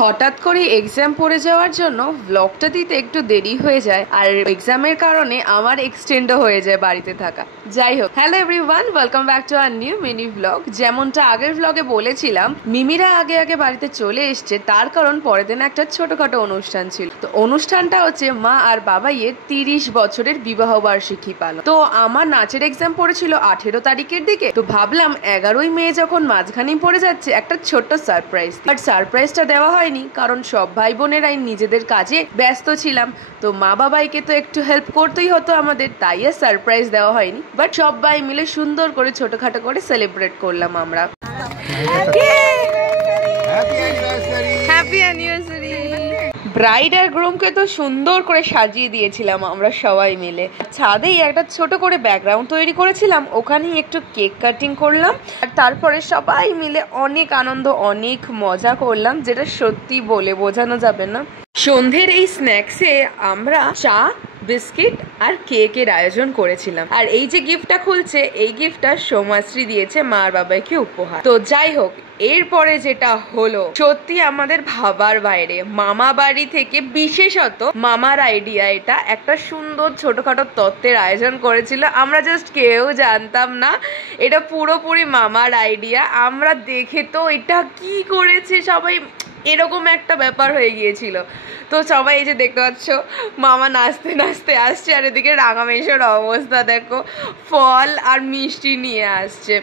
হঠাৎ করে এক্সাম পড়ে যাওয়ার জন্য ব্লগটা দিতে একটু দেরি হয়ে যায়, আর এক্সামের কারণে আমার এক্সটেন্ডও হয়ে যায় বাড়িতে থাকা। যাই হোক, hello everyone, welcome back to our new mini blog. যেমনটা আগের ব্লগে বলেছিলাম, মিমিরা আগে আগে বাড়িতে চলে এসছে, তার কারণ পরের দিন একটা ছোটখাটো অনুষ্ঠান ছিল। তো অনুষ্ঠানটা হচ্ছে মা আর বাবাইয়ের 30 বছরের বিবাহ বার্ষিকী পালন। তো আমার নাচের এক্সাম পড়েছিল 18 তারিখের দিকে, তো ভাবলাম 11ই মে যখন মাঝখানেই পড়ে যাচ্ছে, একটা ছোট্ট সারপ্রাইজ। বাট সারপ্রাইজটা দেওয়া হয়নি, কারণ সব ভাই বোনেরাই নিজেদের কাজে ব্যস্ত ছিলাম। তো মা বাবাইকে তো একটু হেল্প করতেই হতো আমাদের, তাই আর সারপ্রাইজ দেওয়া হয়নি। বাট সবাই মিলে সুন্দর করে ছোটখাটো করে সেলিব্রেট করলাম আমরা। Happy anniversary. ব্রাইড আর গ্রুমকে তো সুন্দর করে সাজিয়ে দিয়েছিলাম আমরা সবাই মিলে। ছাদেই একটা ছোট করে ব্যাকগ্রাউন্ড তৈরি করেছিলাম, ওখানেই একটু কেক কাটিং করলাম, আর তারপরে সবাই মিলে অনেক আনন্দ অনেক মজা করলাম, যেটা সত্যি বলে বোঝানো যাবে না। সন্ধ্যের এই স্ন্যাক্সে আমরা চা, বিস্কিট আর কেকের আয়োজন করেছিলাম। আর এই যে গিফটটা খুলছে, এই গিফটটা সোমাশ্রী দিয়েছে মা আর বাবাকে উপহার। তো যাই হোক, এরপরে যেটা হলো সত্যি আমাদের ভাবার বাইরে। মামা বাড়ি থেকে বিশেষত মামার আইডিয়া, এটা একটা সুন্দর ছোটখাটো তত্ত্বের আয়োজন করেছিল। আমরা জাস্ট কেউ জানতাম না, এটা পুরোপুরি মামার আইডিয়া। আমরা দেখে তো এটা কি করেছে সবাই, এরকম একটা ব্যাপার হয়ে গিয়েছিল। তো সবাই এই যে দেখতে পাচ্ছ, মামা নাচতে নাচতে আসছে, আর এদিকে রাঙামেশর অবস্থা দেখো, ফল আর মিষ্টি নিয়ে আসছে।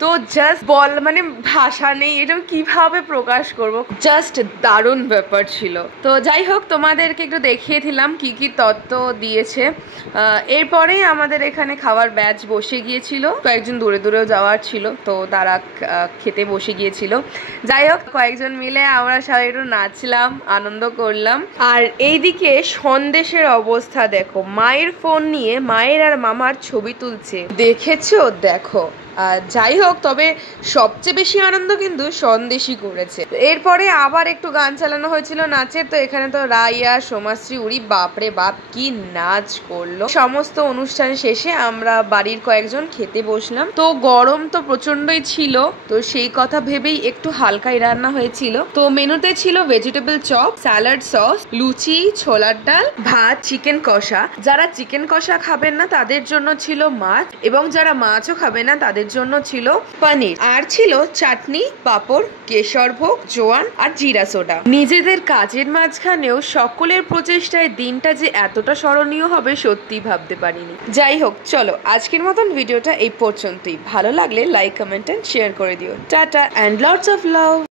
তো জাস্ট মানে ভাষা নেই, এটা কিভাবে প্রকাশ করব, জাস্ট দারুণ ব্যাপার ছিল। তো যাই হোক, তোমাদেরকে একটু দেখিয়ে দিলাম কি কি তত্ত্ব দিয়েছে। এরপরেই আমাদের এখানে খাওয়ার ব্যাচ বসে গিয়েছিল, কয়েকজন দূরে দূরেও যাওয়ার ছিল, তো তারা খেতে বসে গিয়েছিল। যাই হোক, কয়েকজন মিলে আমরা সবাই একটু নাচলাম, আনন্দ করলাম। আর এইদিকে সন্দেশের অবস্থা দেখো, মায়ের ফোন নিয়ে মায়ের আর মামার ছবি তুলছে, দেখেছো? দেখো। যাই হোক, তবে সবচেয়ে বেশি আনন্দ কিন্তু সন্দেশই করেছে। এরপরে আবার একটু গান চালানো হয়েছিল নাচের। তো এখানে তো রাইয়া, সোমাশ্রী, উড়ি, বাপরে বাপ কি নাচ করলো। সমস্ত অনুষ্ঠান শেষে আমরা বাড়ির কয়েকজন খেতে বসলাম। তো গরম তো প্রচন্ডই ছিল, তো সেই কথা ভেবেই একটু হালকাই রান্না হয়েছিল। তো মেনুতে ছিল ভেজিটেবল চপ, স্যালাড সস, লুচি, ছোলার ডাল, ভাত, চিকেন কষা। যারা চিকেন কষা খাবেন না তাদের জন্য ছিল মাছ, এবং যারা মাছও খাবে না তাদের জন্য ছিল পনির। আর ছিল চাটনি, পাঁপড়, কেশর ভোগ, জোয়ান আর জিরা সোডা। নিজেদের কাজের মাঝখানেও সকলের প্রচেষ্টায় দিনটা যে এতটা স্মরণীয় হবে সত্যি ভাবতে পারিনি। যাই হোক, চলো আজকের মতন ভিডিওটা এই পর্যন্তই। ভালো লাগলে লাইক, কমেন্ট এন্ড শেয়ার করে দিও। Tata and lots of love.